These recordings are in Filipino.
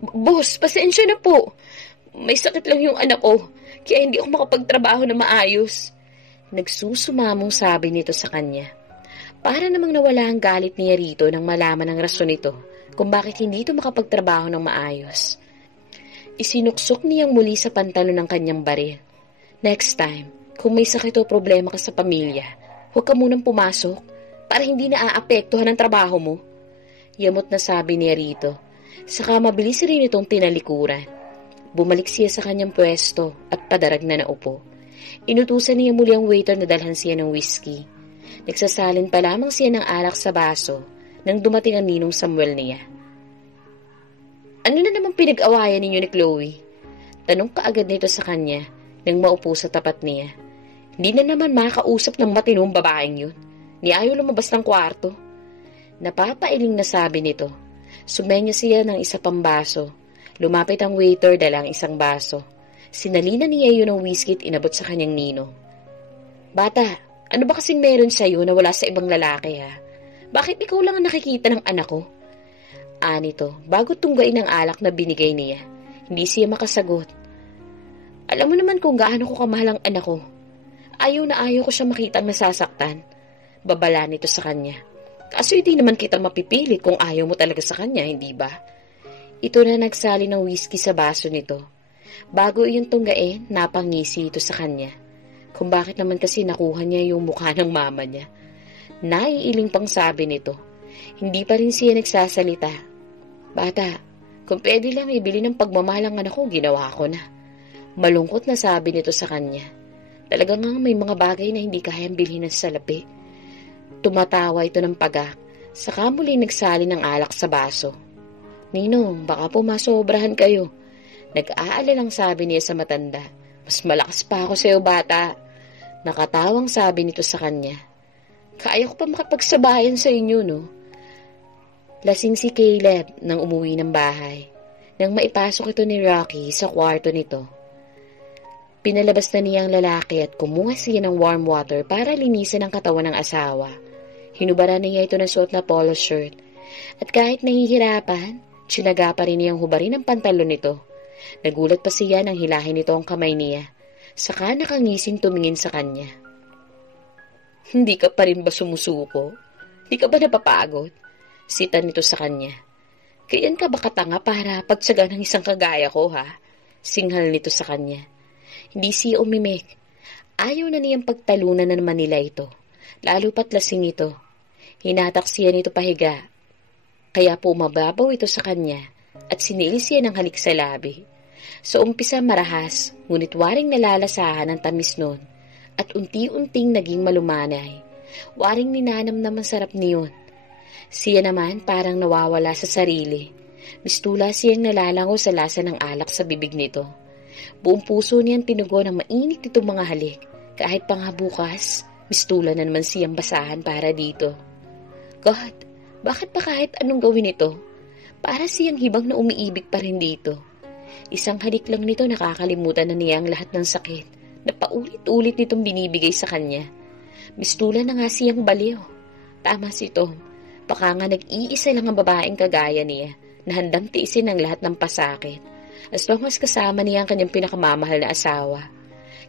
Boss, pasensya na po. May sakit lang yung anak ko, kaya hindi ako makapagtrabaho na maayos. Nagsusumamong sabi nito sa kanya. Para namang nawala ang galit niya rito nang malaman ang rason nito kung bakit hindi ito makapagtrabaho ng maayos. Isinuksok niyang muli sa pantalon ng kanyang baril. Next time, kung may sakit o problema ka sa pamilya, huwag ka munang pumasok para hindi naaapektuhan ang trabaho mo. Yamot na sabi niya rito. Saka mabilis rin itong tinalikuran. Bumalik siya sa kanyang pwesto at padarag na naupo. Inutusan niya muli ang waiter na dalhan siya ng whiskey. Nagsasalin pa lamang siya ng alak sa baso nang dumating ang ninong Samuel niya. Ano na namang pinag-awayan ninyo ni Chloe? Tanong kaagad nito sa kanya nang maupo sa tapat niya. Hindi na naman makakausap ng matinong babaeng yun. Ni ayaw lumabas ng kwarto. Napapailing na sabi nito. Sumenya siya ng isa pang baso. Lumapit ang waiter dalang isang baso. Sinalina niya yun ng whiskey at inabot sa kanyang ninong. Bata, ano ba kasing meron sa'yo na wala sa ibang lalaki ha? Bakit ikaw lang ang nakikita ng anak ko? Anito, bago tunggain ang alak na binigay niya, hindi siya makasagot. Alam mo naman kung gaano ko kamahal ang anak ko. Ayaw na ayaw ko siya makitang nasasaktan. Babala nito sa kanya. Kaso hindi naman kita mapipilit kung ayaw mo talaga sa kanya, hindi ba? Ito na nagsali ng whiskey sa baso nito. Bago iyon tunggain, napangisi ito sa kanya. Kung bakit naman kasi nakuha niya yung mukha ng mama niya. Naiiling pang sabi nito. Hindi pa rin siya nagsasalita. Bata, kung pwede lang ibili ng pagmamalang anak ko, ginawa ko na. Malungkot na sabi nito sa kanya. Talagang nga may mga bagay na hindi kayang bilhin ng salapi. Tumatawa ito ng pagak, saka muli nagsali ng alak sa baso. Ninong, baka po masobrahan kayo. Nag-aalalang sabi niya sa matanda. Mas malakas pa ako sa'yo, bata. Nakatawang sabi nito sa kanya. Kaya ko pa makapagsabayan sa inyo, no? Lasing si Caleb nang umuwi ng bahay. Nang maipasok ito ni Rocky sa kwarto nito. Pinalabas na niya ang lalaki at kumuha siya ng warm water para linisan ang katawan ng asawa. Hinubara niya ito ng suot na polo shirt. At kahit nahihirapan, tsinaga pa rin niyang hubarin ang pantalon nito. Nagulat pa siya nang hilahin nito ang kamay niya. Saka nakangising tumingin sa kanya. Hindi ka pa rin ba sumusuko? Hindi ka ba napapagod? Sita nito sa kanya. Kayan ka ba katanga para pagtsaga ng isang kagaya ko, ha? Singhal nito sa kanya. Hindi siya umimik. Ayaw na niyang pagtalunan na naman nila ito. Lalo pat lasing ito. Hinatak siya nito pahiga. Kaya pumababaw ito sa kanya at sinilis siya ng halik sa labi. Sa umpisa marahas, ngunit waring nalalasahan ang tamis nun at unti-unting naging malumanay. Waring ninanam naman sarap niyon. Siya naman parang nawawala sa sarili. Mistula siyang nalalango sa lasa ng alak sa bibig nito. Buong puso niyang tinugon ang mainit nitong mga halik. Kahit pa nga bukas, mistula na naman siyang basahan para dito. God, bakit pa kahit anong gawin ito? Para siyang hibang na umiibig pa rin dito. Isang halik lang nito nakakalimutan na niya ang lahat ng sakit na paulit-ulit nitong binibigay sa kanya. Mistula na nga siyang baliw. Tama si Tom. Baka nga nag-iisa lang ang babaeng kagaya niya na handang tiisin ang lahat ng pasakit. As long as kasama niya ang kanyang pinakamamahal na asawa.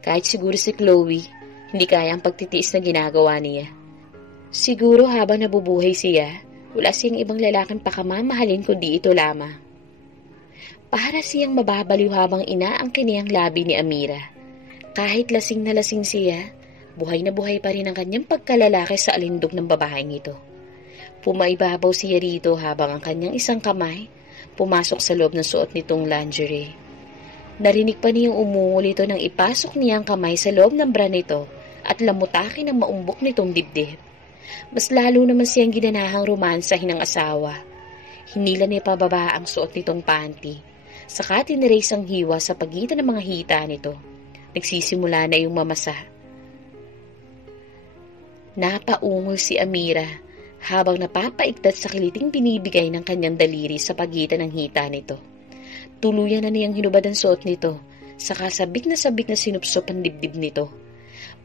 Kahit siguro si Chloe, hindi kaya ang pagtitiis na ginagawa niya. Siguro habang nabubuhay siya, wala siyang ibang lalaking pakamamahalin kundi ito lamang. Para siyang mababaliw habang inaangkin niya ang labi ni Amira. Kahit lasing na lasing siya, buhay na buhay pa rin ang kanyang pagkalalaki sa alindog ng babaeng ito. Pumaibabaw siya rito habang ang kanyang isang kamay pumasok sa loob ng suot nitong lingerie. Narinig pa niyang umungol ito nang ipasok niya ang kamay sa loob ng bra nito at lamutakin ang maumbok nitong dibdib. Mas lalo naman siyang ginanahang romansahin ng asawa. Hinila niya pababa ang suot nitong panty. Saka tinirace ang hiwa sa pagitan ng mga hita nito. Nagsisimula na yung mamasa. Napaungol si Amira habang napapaigtat sa kiliting binibigay ng kanyang daliri sa pagitan ng hita nito. Tuluyan na niyang hinubad ang suot nito, saka sabik na sinupsop ang dibdib nito.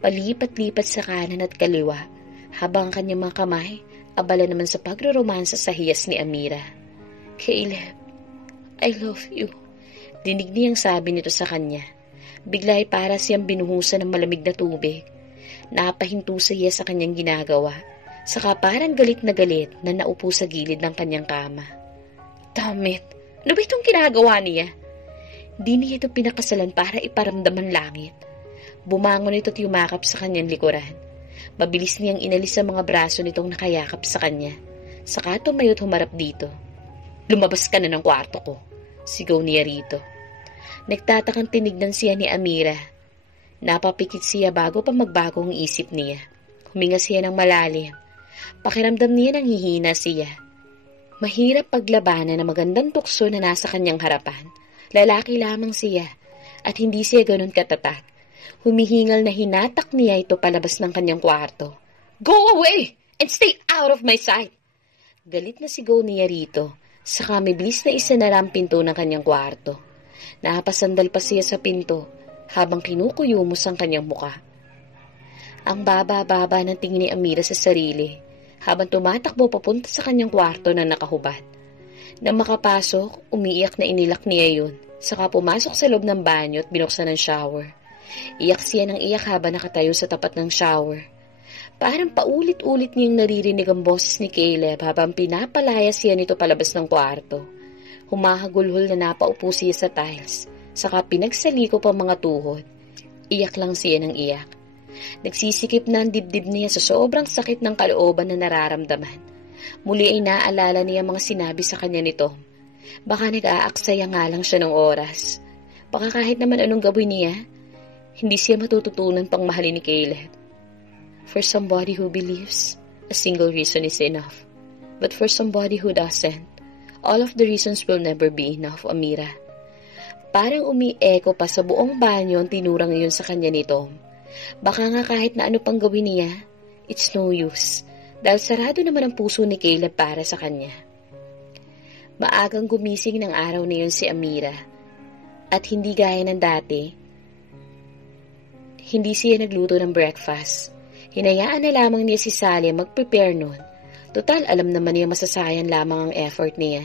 Palipat-lipat sa kanan at kaliwa, habang ang kanyang mga kamay, abala naman sa pagroromansa sa hiyas ni Amira. Caleb, I love you. Dinig niyang sabi nito sa kanya. Bigla ay para siyang binuhusan ng malamig na tubig. Napahinto siya sa kanyang ginagawa. Saka parang galit na naupo sa gilid ng kanyang kama. Damn it! Ano ba itong ginagawa niya? Di niya ito pinakasalan para iparamdam ang langit. Bumangon ito at yumakap sa kanyang likuran. Mabilis niyang inalis ang mga braso nitong nakayakap sa kanya. Saka tumayo't humarap dito. Lumabas ka na ng kwarto ko, sigaw niya rito. Nagtatakang tinignan siya ni Amira. Napapikit siya bago pa magbago ang isip niya. Huminga siya ng malalim. Pakiramdam niya nang hihina siya. Mahirap paglabanan ng magandang tukso na nasa kanyang harapan. Lalaki lamang siya at hindi siya ganun katatak. Humihingal na hinatak niya ito palabas ng kanyang kwarto. Go away and stay out of my sight! Galit na sigaw niya rito. Saka mabilis na isinara ang pinto ng kanyang kwarto. Napasandal pa siya sa pinto habang kinukuyumos ang kanyang muka. Ang baba-baba ng tingin ni Amira sa sarili habang tumatakbo papunta sa kanyang kwarto na nakahubad. Nang makapasok, umiiyak na inilak niya yun. Saka pumasok sa loob ng banyo at binuksan ang shower. Iyak siya ng iyak habang nakatayo sa tapat ng shower. Parang paulit-ulit niyang naririnig ang boses ni Caleb habang pinapalaya siya nito palabas ng kwarto. Humahagulhol na napaupo siya sa tiles. Saka pinagsaliko pa mga tuhod. Iyak lang siya ng iyak. Nagsisikip na ang dibdib niya sa sobrang sakit ng kalooban na nararamdaman. Muli ay naalala niya mga sinabi sa kanya nito. Baka nag-aaksaya nga lang siya ng oras. Baka kahit naman anong gawin niya, hindi siya matututunan pang mahalin ni Caleb. For somebody who believes, a single reason is enough. But for somebody who doesn't, all of the reasons will never be enough, Amira. Parang umi-echo pa sa buong banyo ang tinurang iyon sa kanya nito. Baka nga kahit na ano pang gawin niya, it's no use. Dahil sarado naman ang puso ni Caleb para sa kanya. Maagang gumising ng araw na yun si Amira. At hindi gaya ng dati, hindi siya nagluto ng breakfast. Hinayaan na lamang niya si Sally mag-prepare nun. Total, alam naman niya masasayang lamang ang effort niya.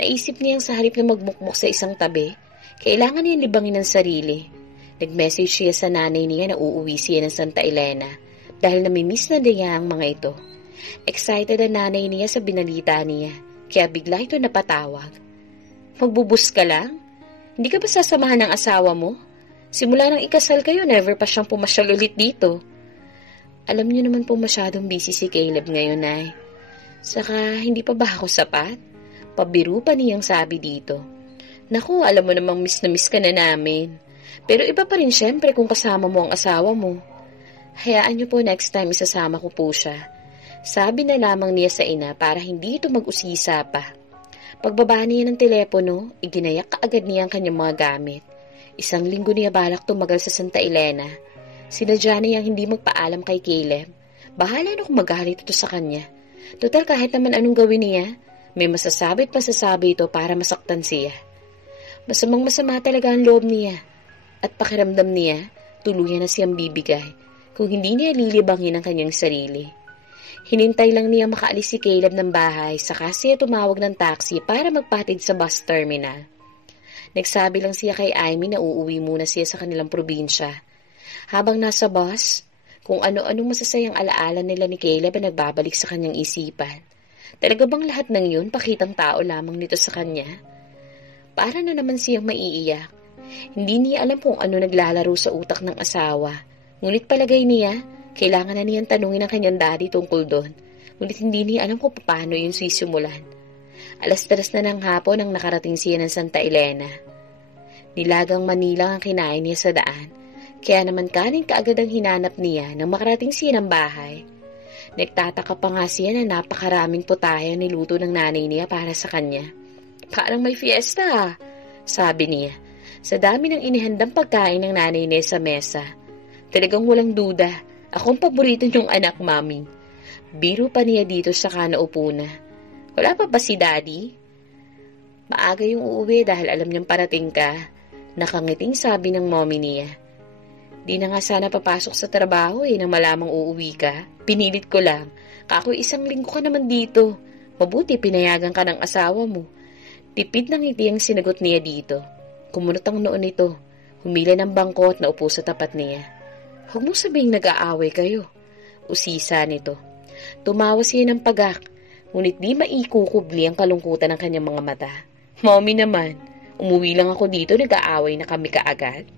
Naisip niyang sa halip na magmukmuk sa isang tabi, kailangan niyang libangin ang sarili. Nag-message siya sa nanay niya na uuwi siya ng Santa Elena dahil namimiss na niya ang mga ito. Excited ang nanay niya sa binalita niya, kaya bigla ito napatawag. Magbubus ka lang? Hindi ka ba sasamahan ng asawa mo? Simula nang ikasal kayo, never pa siyang pumasyal ulit dito. Alam niyo naman po masyadong busy si Caleb ngayon, Nay. Saka, hindi pa ba ako sapat? Pabiru pa niyang sabi dito. Naku, alam mo namang miss na miss ka na namin. Pero iba pa rin syempre kung kasama mo ang asawa mo. Hayaan niyo po next time isasama ko po siya. Sabi na lamang niya sa ina para hindi ito mag-usisa pa. Pagbaba niya ng telepono, iginayak kaagad niya ang kanyang mga gamit. Isang linggo niya balak tumagal sa Santa Elena. Sinadya niyang hindi magpaalam kay Caleb. Bahala na kung magalit ito sa kanya. Total kahit naman anong gawin niya, may masasabi at masasabi ito para masaktan siya. Masamang masama talaga ang loob niya. At pakiramdam niya, tuluyan na siyang bibigay kung hindi niya lilibangin ang kanyang sarili. Hinintay lang niya makaalis si Caleb ng bahay saka siya tumawag ng taxi para magpatid sa bus terminal. Nagsabi lang siya kay Amy na uuwi muna siya sa kanilang probinsya. Habang nasa bus, kung ano-anong masasayang alaala nila ni Caleb ang nagbabalik sa kanyang isipan. Talaga bang lahat ng yun pakitang tao lamang nito sa kanya? Para na naman siyang maiiyak. Hindi niya alam kung ano naglalaro sa utak ng asawa. Ngunit palagay niya, kailangan na niyang tanungin ang kanyang daddy tungkol doon. Ngunit hindi niya alam kung paano yun sisimulan. 3:00 na ng hapon nang nakarating siya ng Santa Elena. Nilagang Manila ang kinain niya sa daan. Kaya naman kanin kaagad ang hinanap niya nang makarating siya ng bahay. Nagtataka pa nga siya na napakaraming putahe niluto ng nanay niya para sa kanya. Parang may fiesta, sabi niya. Sa dami ng inihandang pagkain ng nanay niya sa mesa. Talagang walang duda. Akong paborito niyong anak, Mami. Biro pa niya dito sa kanaupo na. Wala pa ba si Daddy? Maaga yung uuwi dahil alam niyang parating ka. Nakangiting sabi ng mommy niya. Di na nga sana papasok sa trabaho nang malamang uuwi ka. Pinilit ko lang. Kako 1 linggo ka naman dito. Mabuti pinayagan ka ng asawa mo. Tipid ng ngiti ang sinagot niya dito. Kumunot ang noon nito. Humila ng bangko at naupo sa tapat niya. Huwag mo sabihing nag-aaway kayo. Usisa nito. Tumawa siya ng pagak, ngunit di maikukubli ang kalungkutan ng kanyang mga mata. Mommy naman, umuwi lang ako dito, nag-aaway na kami kaagad.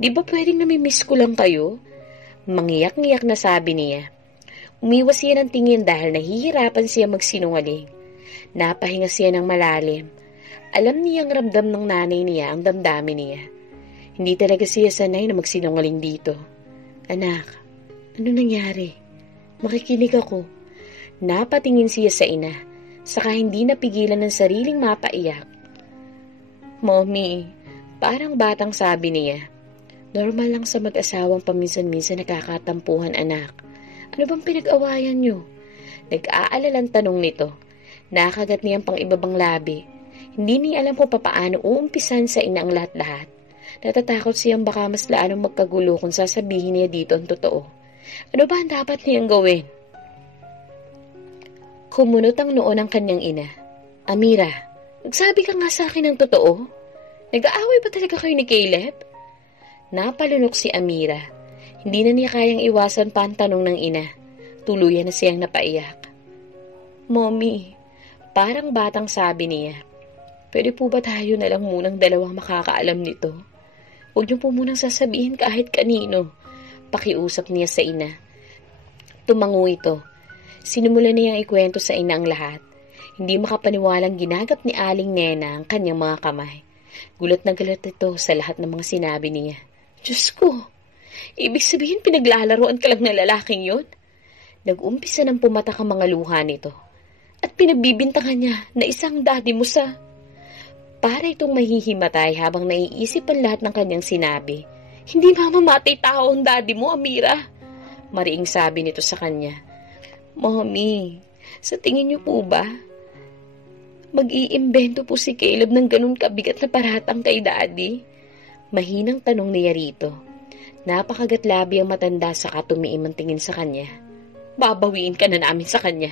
Di ba pwedeng namimiss ko lang kayo? Mangiyak-ngiyak na sabi niya. Umiwas siya ng tingin dahil nahihirapan siya magsinungaling. Napahinga siya ng malalim. Alam niyang ramdam ng nanay niya ang damdamin niya. Hindi talaga siya sanay na magsinungaling dito. Anak, ano nangyari? Makikinig ako. Napatingin siya sa ina, saka hindi napigilan ng sariling mapaiyak. Mommy, parang batang sabi niya. Normal lang sa mag-asawang paminsan-minsan nakakatampuhan, anak. Ano bang pinag-awayan niyo? Nag-aalalang tanong nito. Nakagat niyang pang ibabang labi. Hindi niya alam kung papaano uumpisan sa ina ang lahat-lahat. Natatakot siyang baka mas lalong magkagulo kung sasabihin niya dito ang totoo. Ano ba ang dapat niyang gawin? Kumunot ang noo ng kanyang ina. Amira, nagsabi ka nga sa akin ng totoo? Nag-aaway ba talaga kayo ni Caleb? Napalunok si Amira. Hindi na niya kayang iwasan pa ang tanong ng ina. Tuluyan na siyang napaiyak. Mommy, parang batang sabi niya. Pwede po ba tayo na lang munang dalawang makakaalam nito? Huwag niyo po munang sasabihin kahit kanino. Pakiusap niya sa ina. Tumango ito. Sinumulan niyang ikwento sa ina ang lahat. Hindi makapaniwalang ginagap ni Aling Nena ang kanyang mga kamay. Gulat na gulat ito sa lahat ng mga sinabi niya. Diyos ko, ibig sabihin pinaglalaroan ka lang ng lalaking yun? Nag-umpisa ng pumatak ang mga luha nito. At pinagbibintangan niya na isang daddy mo sa... Para itong mahihimatay habang naiisip ang lahat ng kanyang sinabi. Hindi mamamatay tao ang daddy mo, Amira. Mariing sabi nito sa kanya. Mommy, sa tingin niyo po ba? Mag-iimbento po si Caleb ng ganun kabigat na paratang kay daddy? Mahinang tanong niya rito. Napakagatlabi ang matanda saka tumiim ang tingin sa kanya. Babawiin ka na namin sa kanya.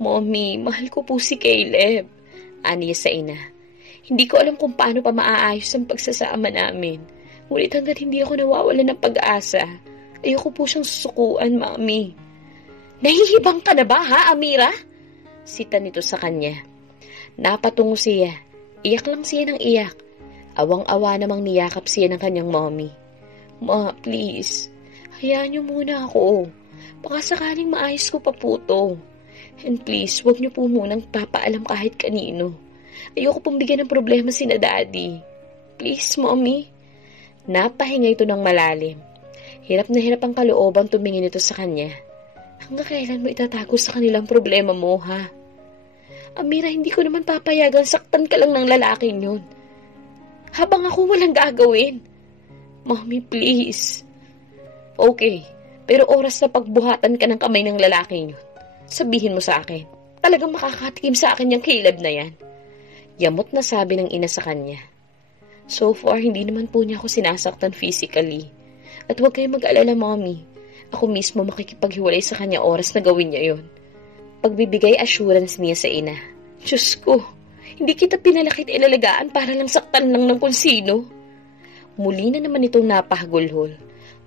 Mommy, mahal ko po si Caleb. Aniya sa ina. Hindi ko alam kung paano pa maaayos ang pagsasama namin. Ngunit hanggat hindi ako nawawala ng pag-asa, ayoko po siyang susukuan, Mami. Nahihibang ka na ba, ha, Amira? Sita nito sa kanya. Napatungo siya. Iyak lang siya ng iyak. Awang-awa namang niyakap siya ng kanyang mommy. Ma, please. Hayaan niyo muna ako. Baka sakaling maayos ko pa po to. And please, huwag niyo po munang papaalam kahit kanino. Ayoko pong bigyan ng problema sina daddy. Please, mommy. Napahinga ito ng malalim. Hirap na hirap ang kalooban tumingin ito sa kanya. Hanggang kailan mo itatago sa kanilang problema mo, ha? Amira, hindi ko naman papayagan saktan ka lang ng lalaking yun. Habang ako walang gagawin. Mommy, please. Okay, pero oras na pagbuhatan ka ng kamay ng lalaking yun. Sabihin mo sa akin, talagang makakatikim sa akin yung Caleb na yan. Yamot na sabi ng ina sa kanya. So far, hindi naman po niya ako sinasaktan physically. At huwag kayong mag-alala, Mommy. Ako mismo makikipaghiwalay sa kanya oras na gawin niya yon. Pagbibigay assurance niya sa ina. Diyos ko, hindi kita pinalakit ilalagaan para lang saktan lang ng kung sino. Muli na naman itong napahagulhol.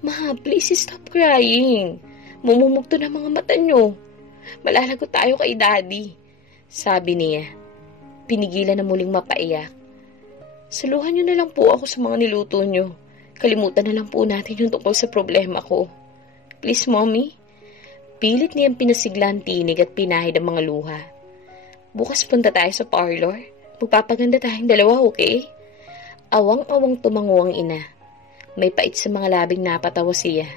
Ma, please stop crying. Mumumugto na mga mata niyo. Malalagot tayo kay Daddy. Sabi niya. Pinigilan na muling mapaiyak. Saluhan niyo na lang po ako sa mga niluto niyo. Kalimutan na lang po natin yung tungkol sa problema ko. Please, Mommy. Pilit niyang pinasiglan tinig at pinahid ang mga luha. Bukas punta tayo sa parlor. Magpapaganda tayong dalawa, okay? Awang-awang tumango ang ina. May pait sa mga labing napatawa siya.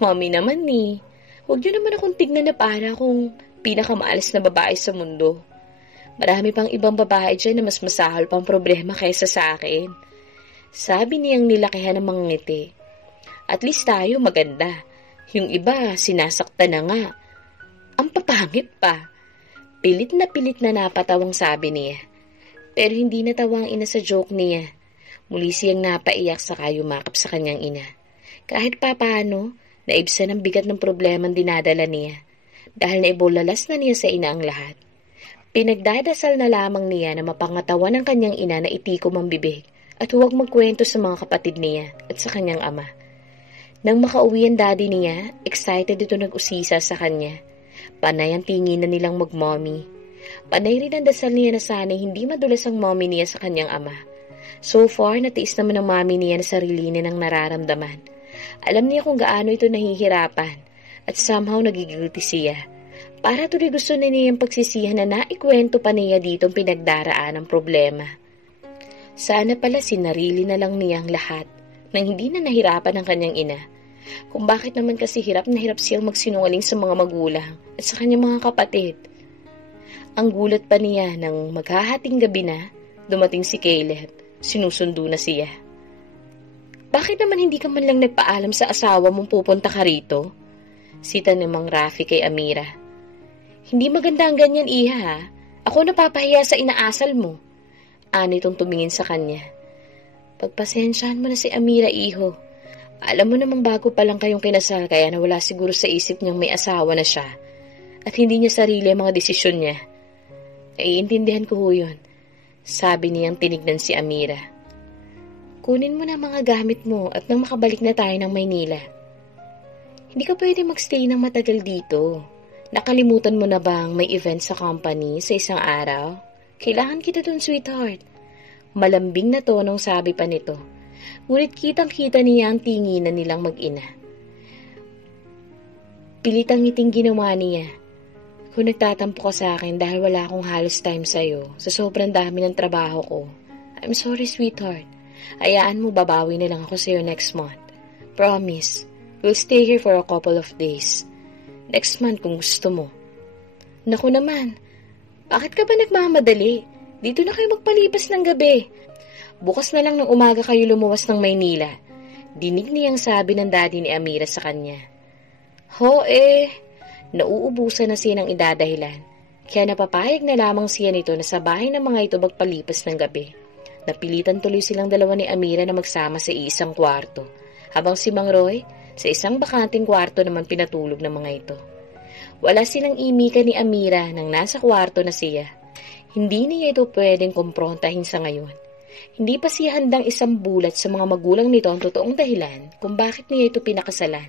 Mommy naman ni. Huwag niyo naman akong tignan na para akong pinakamaalis na babae sa mundo. Marami pang ibang babae dyan na mas masahol pang problema kaysa sa akin. Sabi niyang nilakihan ng mga ngiti. At least tayo maganda. Yung iba, sinasaktan na nga. Ang papangit pa. Pilit na napatawang sabi niya. Pero hindi natawa ang ina sa joke niya. Muli siyang napaiyak saka yumakap sa kanyang ina. Kahit papaano, naibsan ang bigat ng problema ang dinadala niya. Dahil naibulalas na niya sa ina ang lahat. Pinagdadasal na lamang niya na mapangatawan ng kanyang ina na itikom ang bibig at huwag magkwento sa mga kapatid niya at sa kanyang ama. Nang makauwi ang daddy niya, excited ito nag-usisa sa kanya. Panay ang tingin na nilang mag-mommy. Panay rin ang dasal niya na sana hindi madulas ang mommy niya sa kanyang ama. So far, natiis naman ng mommy niya na sarili niya ng nararamdaman. Alam niya kung gaano ito nahihirapan at somehow nagigilty siya. Para tuloy gusto na niya yung pagsisihan na naikwento pa niya dito ang pinagdaraan ng problema. Sana pala sinarili na lang niya ang lahat nang hindi na nahirapan ang kanyang ina. Kung bakit naman kasi hirap na hirap siyang magsinungaling sa mga magulang at sa kanyang mga kapatid. Ang gulat pa niya nang maghahating gabi na, dumating si Caleb, sinusundo na siya. Bakit naman hindi ka man lang nagpaalam sa asawa mong pupunta ka rito? Sita ni Mang Rafi kay Amira. Hindi maganda ang ganyan, iha ha. Ako napapahiya sa inaasal mo. Ani itong tumingin sa kanya. Pagpasensyahan mo na si Amira, iho. Alam mo namang bago pa lang kayong kinasal kaya nawala siguro sa isip niyang may asawa na siya. At hindi niya sarili ang mga desisyon niya. Naiintindihan ko ho yun. Sabi niyang tinignan si Amira. Kunin mo na mga gamit mo at nang makabalik na tayo ng Maynila. Hindi ka pwede magstay ng matagal dito. Nakalimutan mo na bang may event sa company sa isang araw? Kailangan kita dun, sweetheart. Malambing na tonong sabi pa nito. Ngunit kitang-kita niya ang tinginan nilang mag-ina. Pilitang ngiting ginawa niya. Kung nagtatampo ka sa akin dahil wala akong halos time sa'yo, sa sobrang dami ng trabaho ko, I'm sorry, sweetheart. Hayaan mo, babawi na lang ako sa'yo next month. Promise, we'll stay here for a couple of days. Next month kung gusto mo. Naku naman, bakit ka ba nagmamadali? Dito na kayo magpalipas ng gabi. Bukas na lang ng umaga kayo lumuwas ng Maynila. Dinig niyang sabi ng daddy ni Amira sa kanya. Nauubusan na siya ng idadahilan. Kaya napapayag na lamang siya nito na sa bahay ng mga ito magpalipas ng gabi. Napilitan tuloy silang dalawa ni Amira na magsama sa isang kwarto. Habang si Mang Roy, sa isang bakanting kwarto naman pinatulog ng mga ito. Wala silang imika ni Amira nang nasa kwarto na siya. Hindi niya ito pwedeng kumprontahin sa ngayon. Hindi pa siya handang isang bulat sa mga magulang nito ang totoong dahilan kung bakit niya ito pinakasalan.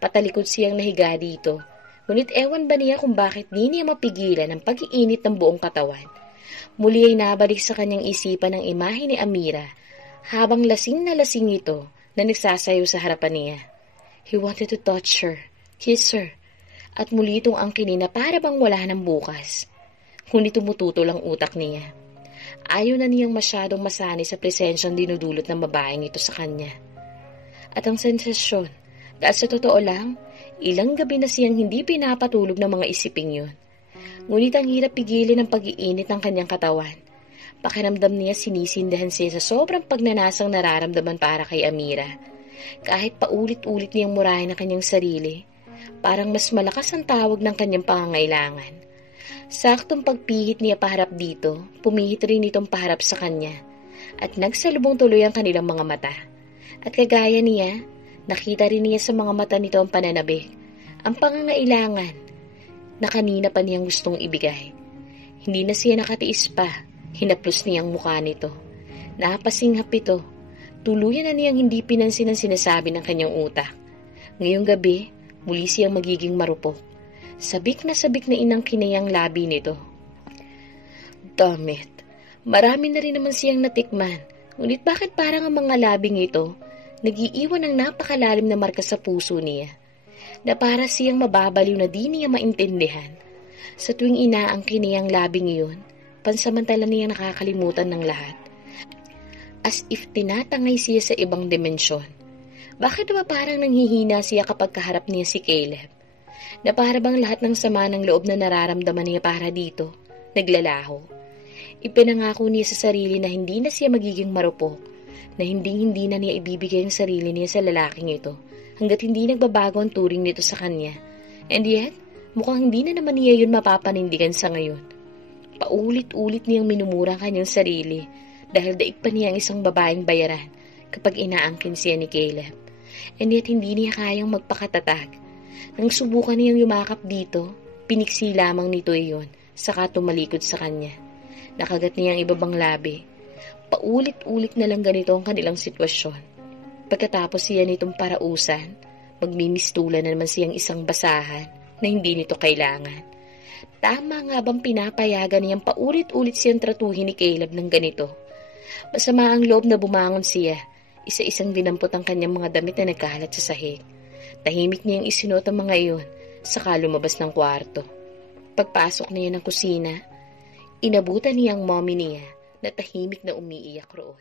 Patalikod siyang nahiga dito, ngunit ewan ba niya kung bakit di niya mapigilan ang pag-iinit ng buong katawan. Muli ay nabalik sa kanyang isipan ang imahe ni Amira habang lasing na lasing ito na nagsasayaw sa harapan niya. He wanted to touch her, kiss her, at muli itong angkinin na para bang wala ng bukas. Ngunit tumututol ang utak niya. Ayaw na niyang masyadong masanay sa presensyang dinudulot ng babaeng ito sa kanya. At ang sensasyon, dahil sa totoo lang, ilang gabi na siyang hindi pinapatulog ng mga isiping yun. Ngunit ang hirap pigilin ang pag-iinit ng kanyang katawan. Pakiramdam niya sinisindahan siya sa sobrang pagnanasang nararamdaman para kay Amira. Kahit paulit-ulit niyang murahin ang kanyang sarili, parang mas malakas ang tawag ng kanyang pangangailangan. Saktong pagpihit niya paharap dito, pumihit rin itong paharap sa kanya, at nagsalubong tuloy ang kanilang mga mata. At kagaya niya, nakita rin niya sa mga mata nito ang pananabik, ang pangangailangan na kanina pa niyang gustong ibigay. Hindi na siya nakatiis pa, hinaplos niya ang mukha nito. Napasinghap ito. Tuluyan na niyang hindi pinansin ang sinasabi ng kanyang utak. Ngayong gabi, muli siyang magiging marupok. Sabik na inang kinayang labi nito. Damit, marami na rin naman siyang natikman. Ngunit bakit parang ang mga labing ito, nag-iiwan ng napakalalim na marka sa puso niya, na para siyang mababaliw na di niya maintindihan. Sa tuwing inaangkin niyang labing iyon, pansamantala niyang nakakalimutan ng lahat. As if tinatangay siya sa ibang dimensyon. Bakit ba parang nanghihina siya kapag kaharap niya si Caleb? Na para bang lahat ng sama ng loob na nararamdaman niya para dito, naglalaho. Ipinangako niya sa sarili na hindi na siya magiging marupok, na hindi na niya ibibigay ang sarili niya sa lalaking ito, hanggat hindi nagbabago ang turing nito sa kanya. And yet, mukhang hindi na naman niya yun mapapanindigan sa ngayon. Paulit-ulit niyang minumura ang kanyang sarili, dahil daig pa niya ang isang babaeng bayaran kapag inaangkin siya ni Caleb. And yet hindi niya kayang magpakatatag. Nang subukan niyang yumakap dito, piniksi lamang nito iyon Saka tumalikod sa kanya. Nakagat niya ang ibabang labi. Paulit-ulit na lang ganito ang kanilang sitwasyon. Pagkatapos siya nitong parausan, magmimistulan na naman siyang isang basahan na hindi nito kailangan. Tama nga bang pinapayagan niyang paulit-ulit siyang tratuhin ni Caleb ng ganito? Masama ang loob na bumangon siya. Isa-isang dinampot ang kanyang mga damit na nagkalat sa sahig. Tahimik niyang isinuot ang mga iyon, saka lumabas ng kwarto. Pagpasok niya ng kusina, inabutan niya ang mommy niya na tahimik na umiiyak roon.